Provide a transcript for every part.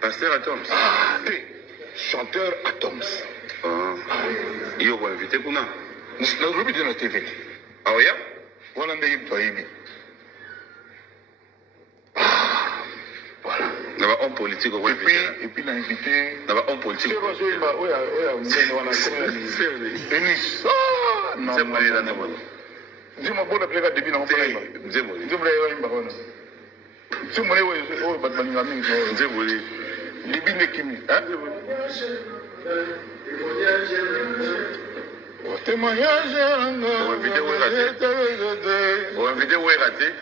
Pasteur Atoms. Ah, chanteur Atoms. Yo va inviter kuna. Nairobi de la TV. Ah oui? Voilà ndenge mtoibi. Voilà. Na ba homme politique au Et puis l'a invité. Na ba homme politique. C'est quoi ça il va mzee wana comme Denis. Ah non. C'est pas là non. Dis-moi bon appeler début na mpona iba. Nzemoli. Nzemoli yo imba wana. Si mone wo batbaninga mingi. Nzemoli. Libi ne kimi. Hein? Témoignage. On va inviter où est raté.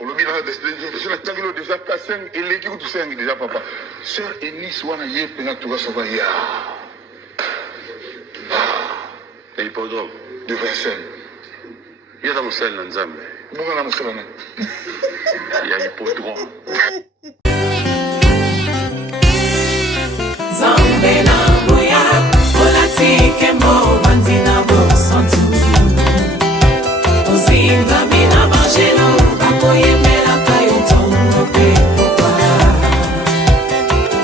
On l'a mis là, je l'ai tangé déjà 4-5 et les qui ont 5 déjà, papa. Sœur Enis, on a yé, pena tout va sauver. L'hippodrome. De Vincennes. Il y a dans le sel, dans le Zam. Bon, on a le sel. Il y a l'hippodrome. Zambena boya, olatike mo vanzina bo santu. Ozinga mina bajelo, bakoye mela kayo tongo pe popa.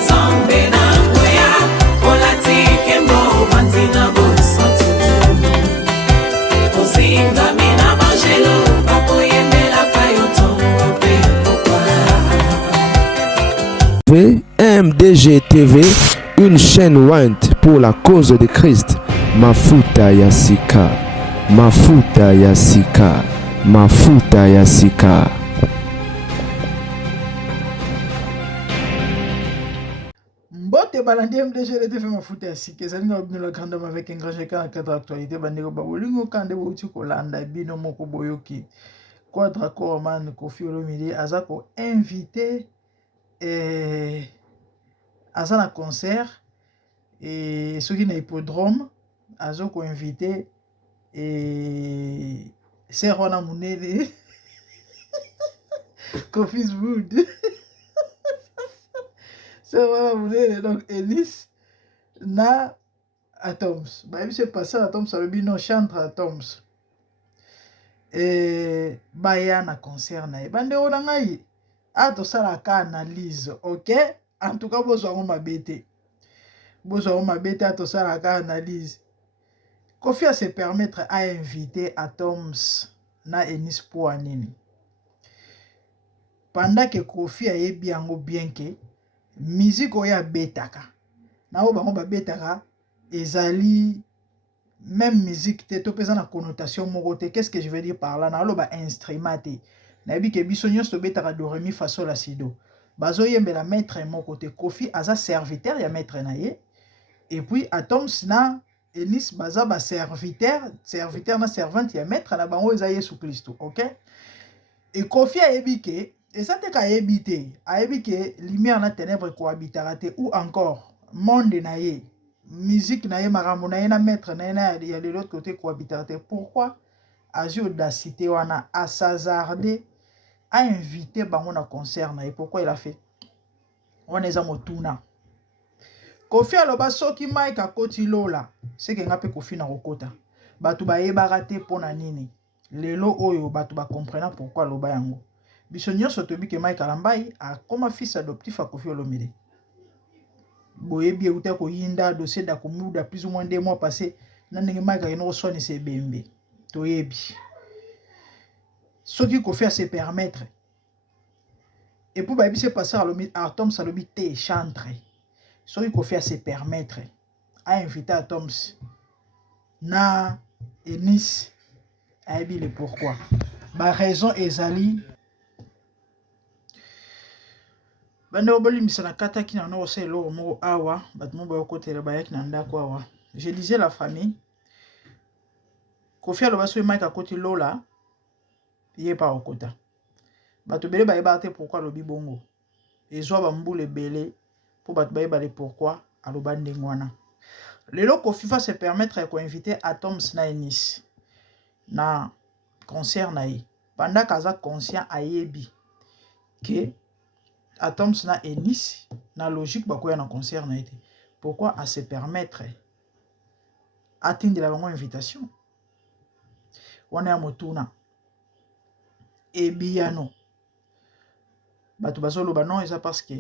Zambena boya, olatike mo vanzina bo santu. Ozinga mina bajelo, bakoye mela kayo tongo pe popa. MDG TV, une chaîne Wint pour la cause de Christ. Mafuta Yasika, Mafuta Yasika, Mafuta Yasika. Mbote balandi MDG TV Mafuta Yasika. C'est une grande avec un grand chèque en 4 actualités. Bandego babolingo kande bouti kolanda bino moko boyoki. Quadra Corman Kofi Olomide azako invité à un concert et ceux qui n'ont hippodrome azoko invité et c'est Rona Mounele Kofi's Wood c'est Rona Mounele donc Enis na Atoms bah il s'est passé Atoms ça le bino chantre Atoms et bah y a un concert na bande on a ngai ato sala ka analyse ok. En tout cas, besoin de m'abêter. Besoin de m'abêter à tout ça, la analyse. Kofi a se permettre à inviter Atoms na Enis pour anini. Pendant que Kofi a bien que musique oya betaka. Na o bango ba betaka ezali même musique te to pesa na connotation morote. Qu'est-ce que je veux dire par là? Na lo ba instrument te. Na bi ke biso nyonso betaka do re mi fa sol la si do. Bazo yembela maître mon côté Kofi aza serviteur ya maître na ye et puis Atoms na Enis baza ba serviteur na servante ya maître na bango eza Yesu Christo ok et Kofi a ebike et ça te ka ebité a ebike lumière na ténèbres cohabitera te ou encore monde na ye musique na ye makambo na ye na maître na ye na ya de l'autre côté cohabitera te pourquoi azi audacité wana a s'hazarder a invité bango na concert na et pourquoi il a fait on est à motuna Kofi aloba soki Mike akoti lola c'est que ngape Kofi na kokota batu ba yebaka te pona nini lelo oyo batu ba comprendre pourquoi loba yango biso nyonso tobi ke Mike alambai a comme fils adoptif a Kofi Olomide boyebi euta ko yinda dossier da komuda plus ou moins 2 mois passé na ndenge Mike ayino soni se bembe toyebi soki Kofi a se permettre et pour baby se passer à l'homme Atoms à l'homme te chantre soki Kofi a se permettre à inviter Atoms na Enis a dit le pourquoi ba raison ezali bande oboli misana kata ki na no se lo mo awa batmo ba côté ba yak na ndako awa je disais la famille Kofi aloba so Mike akoti lola yé pas okota bato belé ba yeba te pourquoi lobi bongo ezwa ba mbule belé pour bato ba yeba le pourquoi aloba ndengwana lelo Kofi va se permettre ko inviter Atoms na Enis na concert na ye pendant kaza conscient ayebi que Atoms na Enis na logique ba koya na concert na été pourquoi à se permettre atteindre la bonne invitation on est à motuna et biano bato bazolo ba non eza parce que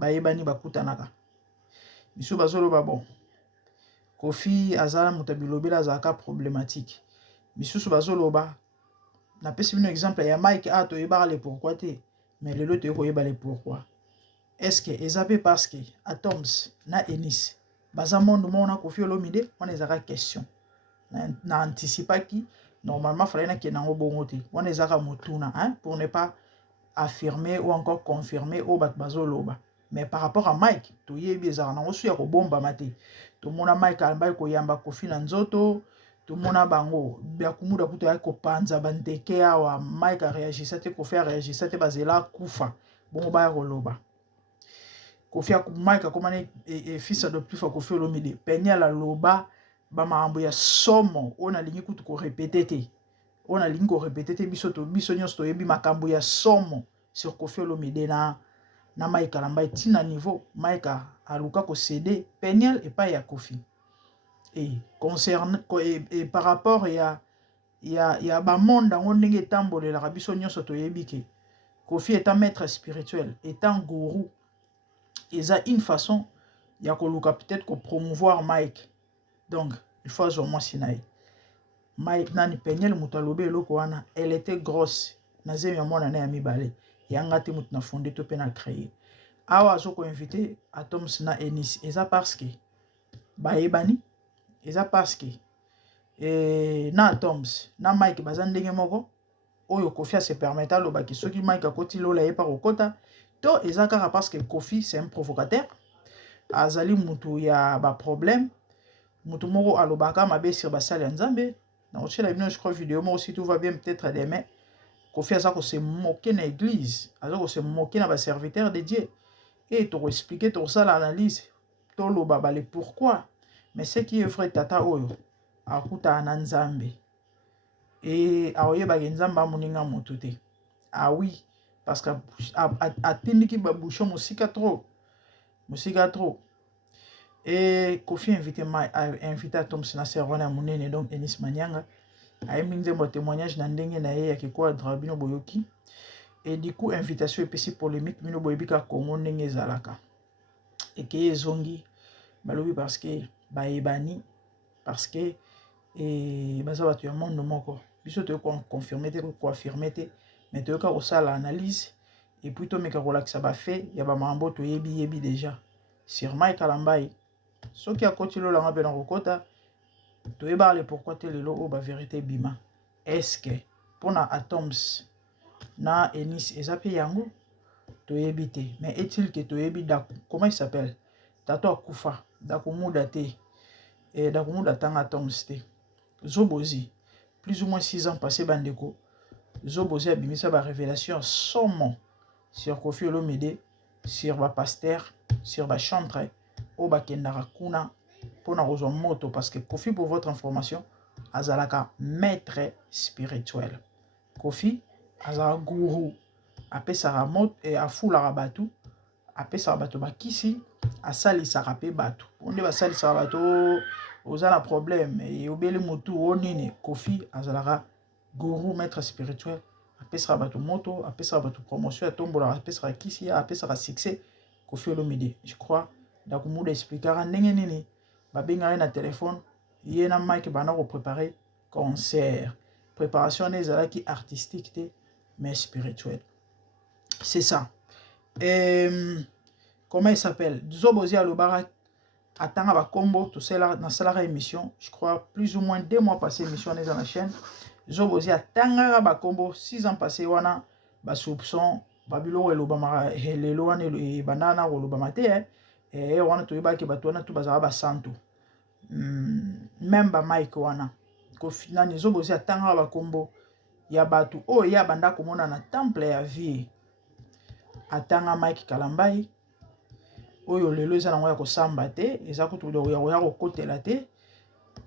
bayebani bakutanaka biso bazoloba bon Kofi azala mutabilobela azaka problématique bisusu bazoloba na pesi bino exemple ya Mike to yebaka le pourquoi te mais lelo to koyeba le pourquoi est-ce que ezape parce que Atoms na Enis baza monde mona Kofi Olomide on ezaka question na anticipa ki normalement fallait na kenango bongo te on ezaka motuna hein pour ne pas affirmer ou encore confirmer au bat bazoloba mais par rapport à Mike to yebi ezaka nango suya ko bomba mate to mona Mike alamba ko yamba Kofi na nzoto to mona bango bya kumuda kuto ya ko panza bandeke awa Mike a réagissé te Kofi a réagissé te bazela kufa bongo ba ko loba Kofi a Mike a komane fils adoptif fa Kofi Olomide penya la loba ba maambo ya somo ona lingi kutu ko répéter te ona lingi ko répéter te biso nyonso to yebi makambo ya somo sur Kofi Olomide na Mike alamba tina niveau Mike a luka ko céder peniel et pas ya Kofi et concerne et par rapport ya ba monde ngo ndenge tambolela biso nyonso to yebi ke Kofi est un maître spirituel étant gourou eza une façon ya ko luka peut-être ko promouvoir Mike donc il faut au moins sinaï Mike nani peniel mutalobe loko wana elle était grosse na zemi ya mona na ya mibale yanga te mutu na fondé to pe na créer awa azoko invité Atoms na Enis eza parce que bayebani eza parce que na Atoms na Mike baza ndenge moko oyo Kofi se permettre loba ki soki Mike akoti lola ye pa kokota to eza kaka parce que Kofi c'est un provocateur azali mutu ya ba problème mutu moko alobaka mabe sur basali ya Nzambe na ochela bino je crois vidéo moi aussi tout va bien peut-être demain Kofi azako se moquer na église azako se moquer na ba serviteur de Dieu et to expliquer tout ça l'analyse to loba bale pourquoi mais ce qui est vrai tata oyo akuta na Nzambe et aoyeba Nzamba moninga mutu te ah oui parce que atindiki ba bouchon musika trop et Kofi invité Atoms na servona munene donc Enis Manyanga a mis un témoignage na ndenge na ye ya kiko drabino boyoki et du coup invitation epesi polémique mino boyebika Congo ndenge ezalaka et ke ezongi balobi parce que baebani parce que baza bato ya monde moko biso to ko confirmer te ko affirmer te mais to ka ko sala analyse et puis to meka ko lakisa ba fait ya ba mambo to yebi déjà sur Mike Alambai soki akoti lo langa pe na kokota to yeba le pourquoi te lelo o ba vérité bima est-ce que pona Atoms na Enis ezape yango to yebi te mais est-il que to yebi comment il s'appelle tato akufa dakumuda te et dakumuda tanga Atoms te Zobozi plus ou moins 6 ans passé bandeko Zobozi abimisa ba révélation somme sur Kofi Olomide sur ba pasteur sur ba chantre o ba kendara kuna pona rozwa moto parce que Kofi pour votre information azalaka maître spirituel Kofi azala gourou apesaka moto et afulaka batu apesaka bato bakisi asalisaka pe batu onde basalisaka bato ozala problème et obeli mutu onini Kofi azalaka gourou maître spirituel apesaka bato moto apesaka bato promotion ya tombola apesaka kisi apesaka succès Kofi Olomide je crois dakumuda expliquera ndenge nini babengaka na téléphone ye na Mike bana ko préparer concert préparation ezalaki artistique te mais spirituel c'est ça et comment il s'appelle Zobozi alobara atanga ba combo to sela na sala émission je crois plus ou moins 2 mois passé émission dans la chaîne Zobozi atanga ba combo 6 ans passé wana ba soupçon babilo elobama helelo wana e banana olobama te et wana to yeba ke bato wana to bazaba ba santo même ba Mike wana ko finani Zobozi atanga ba combo ya batu o ya banda komona na temple ya vie atanga Mike Kalambai oyo lelo eza nango ya kosamba te eza kutu ya kokotela te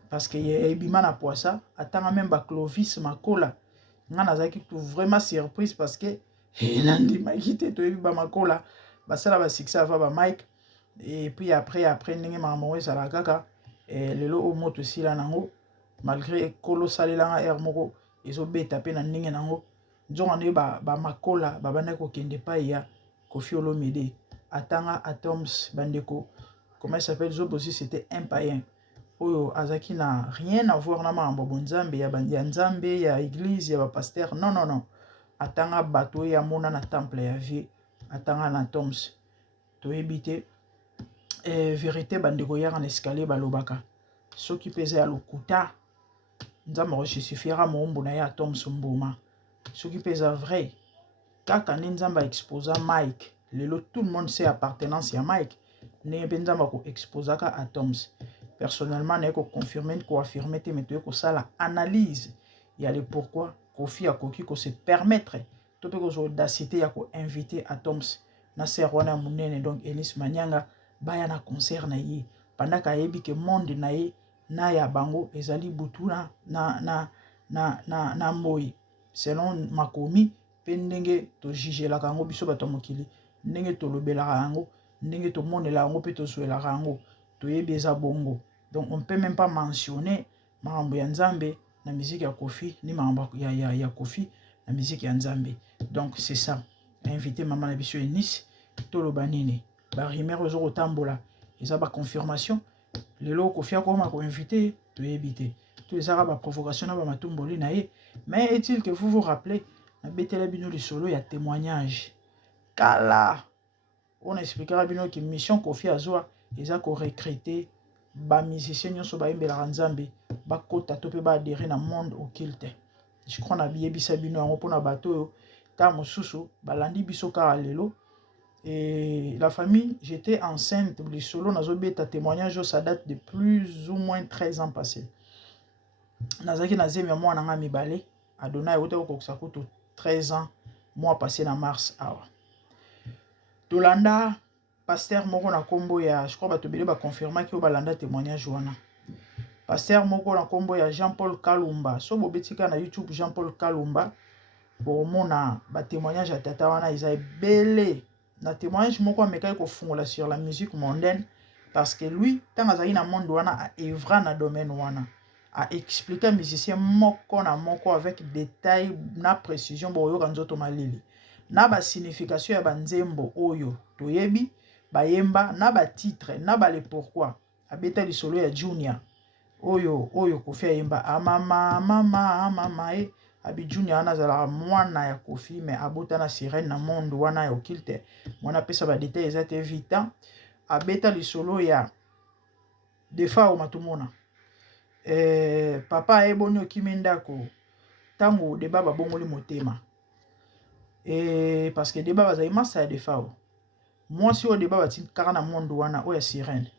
parce que ebima na poisa atanga même ba Clovis Makola nga nazaki tout vraiment surprise parce que elandi Mike te to ebiba Makola basala ba succès ava ba Mike et puis après ndenge makambo ezala kaka lelo o moto sila nango malgré kolo salelanga air moko ezobeta pe na ndenge nango nzonga ne ba Makola babanda ko kende pa ya Kofi Olomide atanga Atoms bandeko. Comment il s'appelle Zob aussi, c'était un païen. Oyo azaki n'a rien à voir na mambo bonzambe ya nzambe ya église ya pasteur. Non non non. Atanga bato ya mona na temple ya vie. Atanga na Atoms. To ebité vérité bandeko ya en escalier balobaka. Ce qui pesait à l'okuta. Nzambe justifiera mombo na ya Atoms mboma. Ce qui pesait vrai. Kaka nzamba exposa Mike. Lelo tout le monde sait appartenance à Mike. Ne benzamba ko exposa ka Atoms. Personnellement, je confirme, je affirme, mais ça la analyse. Il y a le pourquoi Kofi a koki ko se permettre. Tout peut que d'audacité ya ko inviter Atoms. Na serwana munene donc Enis Manyanga baya na concert na ye. Pendant ka yebi ke monde na ye na ya bango ezali butuna na moyi. Selon makomi pendenge to juger la kango biso bato mokili. Ndenge to lobela kango, ndenge to monela kango pe to souela kango. To yebi eza bongo. Donc on peut même pas mentionner mambo ya nzambe na musique ya Kofi ni mambo ya Kofi na musique ya nzambe. Donc c'est ça. Inviter maman na biso Enis to lobanini. Ba rimer ozo tambola. Eza ba confirmation. Lelo Kofi akoma ko inviter to yebite. To eza ba provocation na ba matumboli na ye. Mais est-il que vous vous rappelez na betela bino le solo ya témoignage. Kala on expliquera bino que mission Kofi azwa eza ko recruter ba musicien nyonso ba imbela nzambe ba kota to pe ba adhérer na monde occulte. Je crois na biyebisa bino yango pona bato yo ta mosusu balandi biso ka lelo. Et la famille, j'étais enceinte, le solo nazo beta témoignage ça date de plus ou moins 13 ans passés. Nazaki nazemi ya mwana nga mibale adona yote ko kusakuto 13 ans mois passé na mars awa. Tolanda pasteur moko na kombo ya je crois bato bele ba confirma ki balanda témoignage wana. Pasteur moko na kombo ya Jean-Paul Kalumba. So bobetika na YouTube Jean-Paul Kalumba pour mona ba témoignage ya tata wana isa belé. Na témoignage moko ameka ko fungola sur la musique mondaine parce que lui tant azali na monde wana a œuvra na domaine wana a expliquer musicien moko na moko avec détail na précision bo yo kanzoto malili. Na ba signification ya banzembo oyo toyebi bayemba na ba titre na ba le pourquoi abeta lisolo ya Junior oyo Kofi ayemba mama abi Junior anazala mwana ya Kofi mais abota na sirène na monde wana ya occulte mwana pesa ba détail ezate vita abeta lisolo ya defa o matumona papa eboni okimendako tango deba babongoli motema parce que deba bazali masa ya defa o moi si o deba bati kaka na monde wana o ya sirène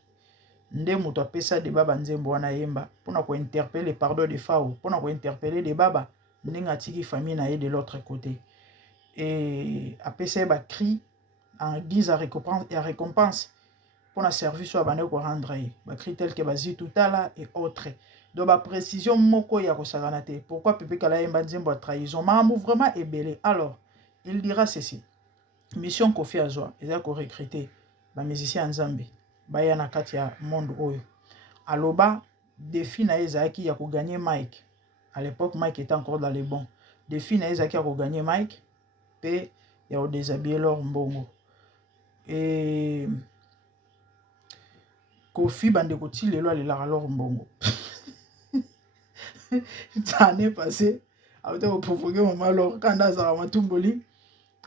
nde moto apesa deba banzembo wana yemba pona ko interpeller pardon defa o pona ko interpeller de baba ndinga tiki famille na ye de l'autre côté et apesa ba cri en guise à récompense pour la service à bande ko rendre ba cri tel que bazi tutala et autres donc ba précision moko ya ko saganate pourquoi pepe kala yemba nzembo a trahison mamou vraiment ebelé alors il dira ceci mission Kofi azwa eza ko recruter ba musicien nzambe baya na kati ya monde oyo aloba défi na ezaki ya ko gagner Mike. À l'époque, Mike était encore dans les bons. Défi na ezaki a gagné Mike. Pe ya o déshabiller leur mbongo. Et Kofi bande koti lelo alela leur mbongo. Ça n'est passé. A été provoqué maman alors quand ça matumboli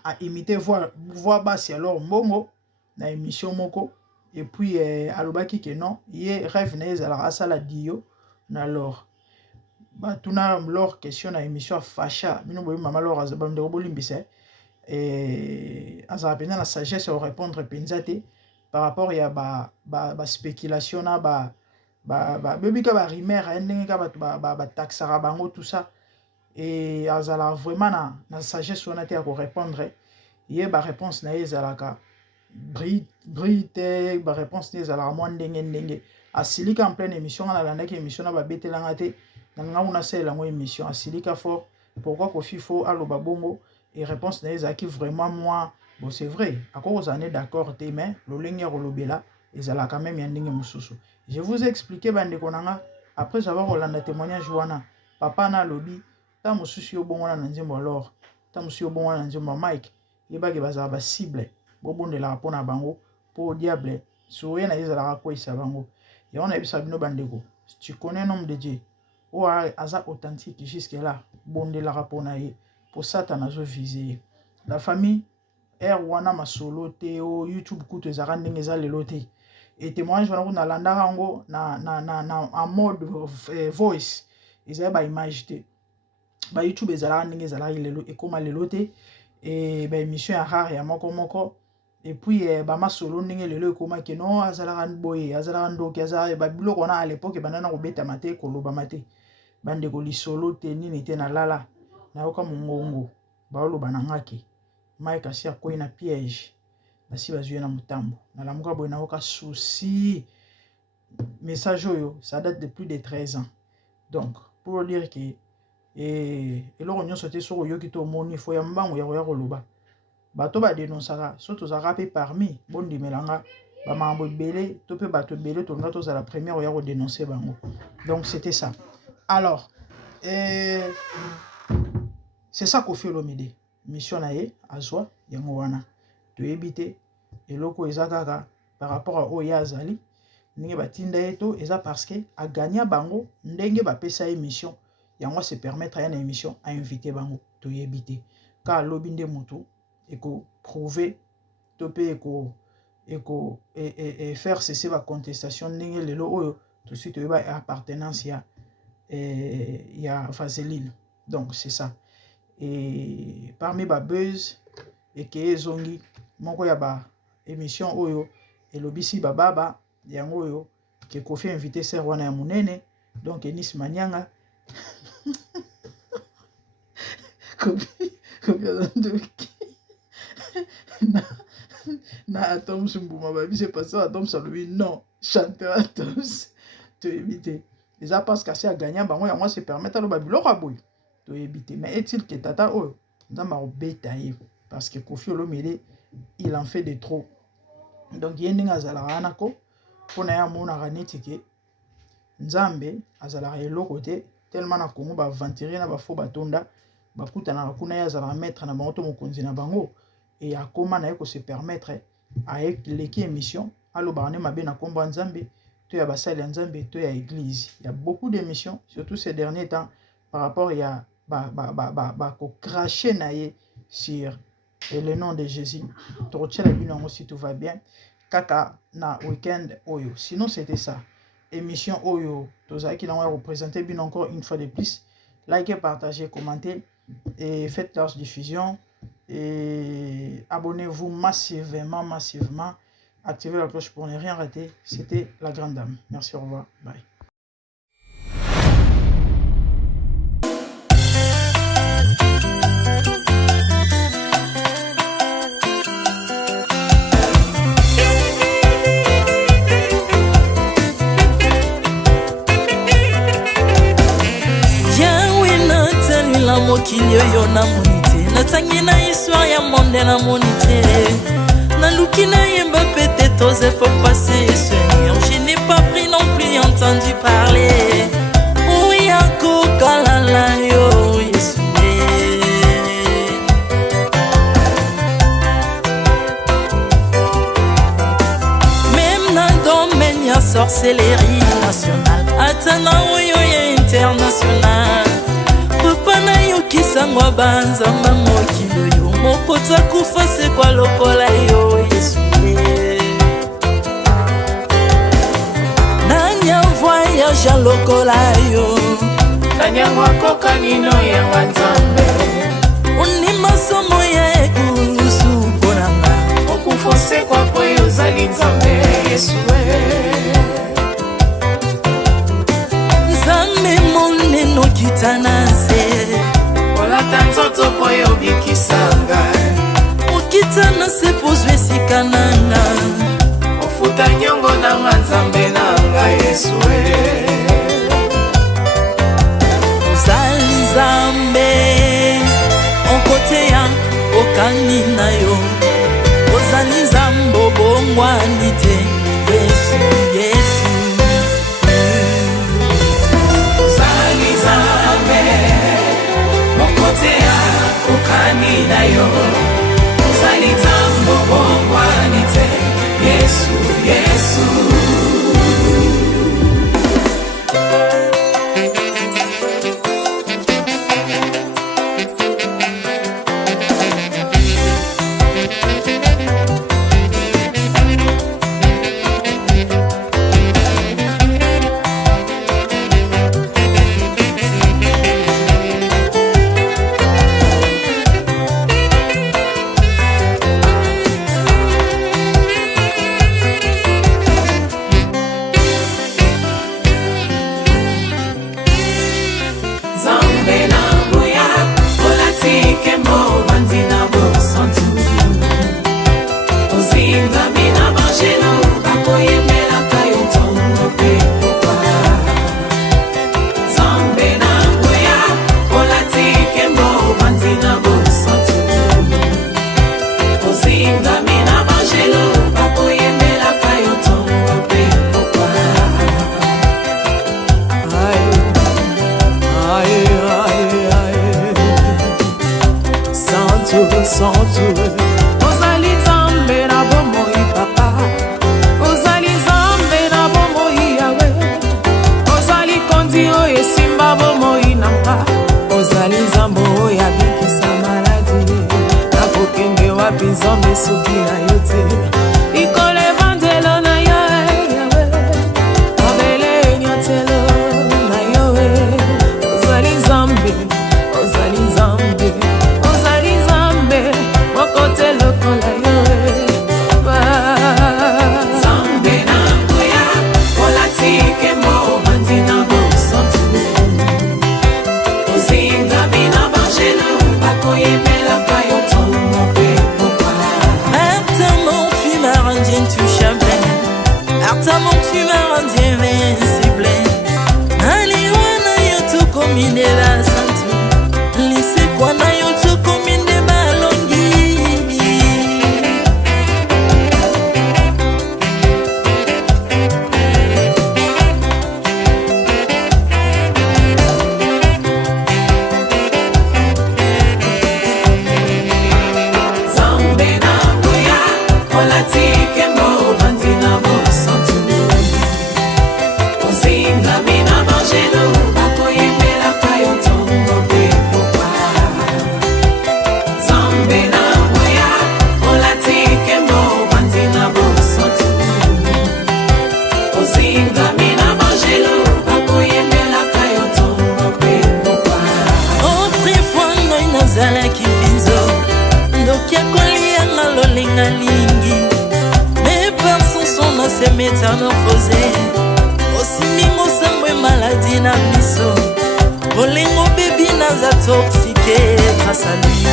a imité voix basse alors mbongo na émission moko et puis alobaki que non, ye rêve na ezala sala dio na alors batuna leur question na émission facha mino boyi mama leur azaba ndeko bolimbisa azaba pena la sagesse au répondre penzate par rapport ya ba spéculation na ba bebika ba rumeur ndenge ka ba taxera bango tout ça et azala vraiment na sagesse on a été à répondre ye ba réponse na ezalaka brite ba réponse na ezalaka mo ndenge asilika en pleine émission na landaki émission na ba betelanga te nga una sela mo émission asilika fort pourquoi Kofi faut aloba bongo et réponse na ezaki vraiment moi bon c'est vrai à cause on est d'accord te mais lo lengi rolobela ezala quand même ya ndenge mususu je vous ai expliqué bande konanga après avoir rolanda témoignage wana papa na lobi ta mususu yo bongo na nzembo alors ta mususu yo bongo na nzembo Mike yebaki bazala ba cible bobondela pona bango pour diable soye na ezala ko isa bango et on a bisa bino bandeko tu connais un homme de Dieu ou aza authentique jusque là bondela pona ye pour Satan azo viser la famille wana masolo te o YouTube kuto ezaka ndenge eza lelo te et témoignage wana kuna landaka yango na en mode voice ezali ba image te ba YouTube ezalaka ndenge ezalaki lelo ekoma lelo te et ba émission ya rare ya moko et puis ba masolo ndenge lelo ekoma ke no azalaka boye azalaka ndoki azala ba biloko na à l'époque bandana kobeta mate koloba mate bande ko lisolo te nini te na lala na yoka mongongo ba oloba na ngaki mai kasi akoyi na piège basi bazwi na mutambo na lamuka boye na yoka souci message oyo ça date de plus de 13 ans donc pour dire que et eloko nyonso te soko yoki to moni fo ya mbango ya koloba bato ba dénonçaka surtout za rapé parmi bondi melanga ba mambo belé to pe bato belé to nga to za la première ya ko dénoncer bango donc c'était ça alors c'est ça qu'on fait l'omide mission na ye azwa yango wana to ebité eloko ezakaka par rapport à oyazali ndenge batinda eto eza parce que a gagner bango ndenge ba pesa émission yango se permettre à une émission à inviter bango to yebité car lobi nde mutu eko prouver to pe eko faire cesser la contestation ndenge lelo oyo tout de suite yeba appartenance ya Vaseline donc c'est ça et parmi ba buzz et que zongi moko ya ba émission oyo elobisi baba yango oyo ke Kofi invité ser wana ya munene donc Enis Manyanga Kofi na Atom Sumbuma babi c'est pas ça Atom Salobi non chanteur Atom to éviter déjà parce que c'est à gagner bango ya moi se permettre lo babilo kaboy to éviter mais est-il que tata oyo nzamba obetaye parce que Kofi Olomide il en fait de trop donc yendinga azalaka nako pona ya mona raneti ke nzambe azalaka eloko te tellement na Congo ba aventurer na ba fo batonda bakuta na kuna ya azalaka mettre na bango to mokonzi na bango et akoma na yeko se permettre à leki émission aloba ne mabe na komba nzambe to ya basali nzambe to ya église il y a beaucoup d'émissions surtout ces derniers temps par rapport ya ko cracher na ye sur le nom de Jésus to tchela bino si tout va bien kaka na week-end oyo sinon c'était ça émission oyo tozaki na représenter bien encore une fois de plus likez partagez commentez et faites leur diffusion et abonnez-vous massivement activez la cloche pour ne rien rater. C'était la grande dame, merci, au revoir, bye. mokili oyo namoni te natangi na histoire ya monde namoni te naluki nayemba pete toze pour passer Seigneur je n'ai pas pris non plus entendu parler oya kokalala yo Yesu même na domaine ya sorcellerie nationale atana oyo ya international papa na yo kisangwa banzamba mokilo yo mokota kufa se kwa lokola yo Yesu nanya voyage lokola yo nanya wakoka nino ya wanzambe uni masomo ya ekusu ponanga okufose kwa poyo zali nzambe Yesu nzambe moneno kitanase olata nzoto poyo bikisanga okitana se pozwe sikananga ofuta nyongo na nzambe nanga Yesu ozali nzambe onkoteya okani na yo ozali nzambo bongwani te Yesu Yesu ozali nzambe onkoteya okani na yo ozali nzambo bongwani soki na yo te ikole vandelo na yo yawe abele nyatelo na yo ozali nzambe ozali nzambe ozali nzambe mokote lokola yo nzambe na ngoya olatike mo vandina bosantu ozinga bina bangelo bakoyebelaka yo tongo pe pourquoi Ardemment tu m'as rendu intouchable, ardemment tu m'as rendu invincible. Aliwana yo tukomine la santu, lisekwana yo tukomine balongi. nzambe na ngoya olatike mo vandina bosantu ozinga bina bangelo bakoyembelaka yo ntongo pe pourquoi nzambe na ngoya olatike mo vandina bosantu ozinga bina bangelo bakoyembelaka yo ntongo pe pourquoi Autrefois ngai nazalaki binzo ndoki akolianga lolinga lingi, mais par son son na se métamorphosé osimingo sambwe maladi na biso bolingo bebi naza toxique grâce à lui.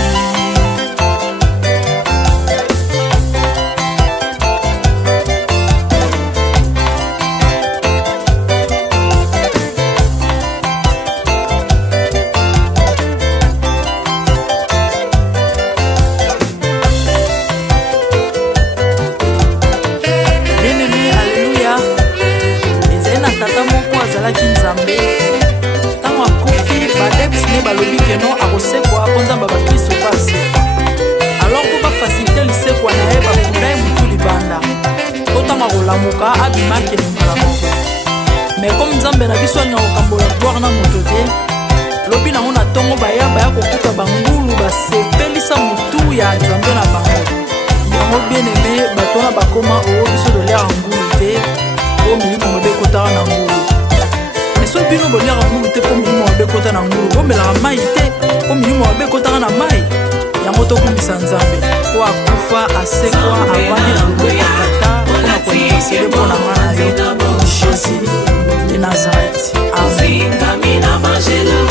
Bien-aimé, alléluia. ezali na tata moko azalaki nzambe ntango akufi badepsine balobi keno akosekwa mpo nzambe bakristo mpo asekwa alors mpo bafasilite lisekwa na ye bakunda ye motu libanda mpo ntango akolamuka abimaki limbala moko me komi nzambe na biso alinga kokambola gloire na moto te lobi nango na ntongo baya kokuta bangulu basepelisa motu ya nzambe na bango yango bien aimé bato wana bakoma oyo biso toliaka ngulu te mpo milimo mabe ekotaka na ngulu me so bino boliaka ngulu te mpo milimo mabe ekota na ngulu bomelaka mai te mpo milimo mabe ekotaka na mai yango tokumbisa nzambe po akufa asekwa avandi na loboko ya tata mpona kointersele mpo na ngana yo jésus de nazareth amen ozinga bina bangelo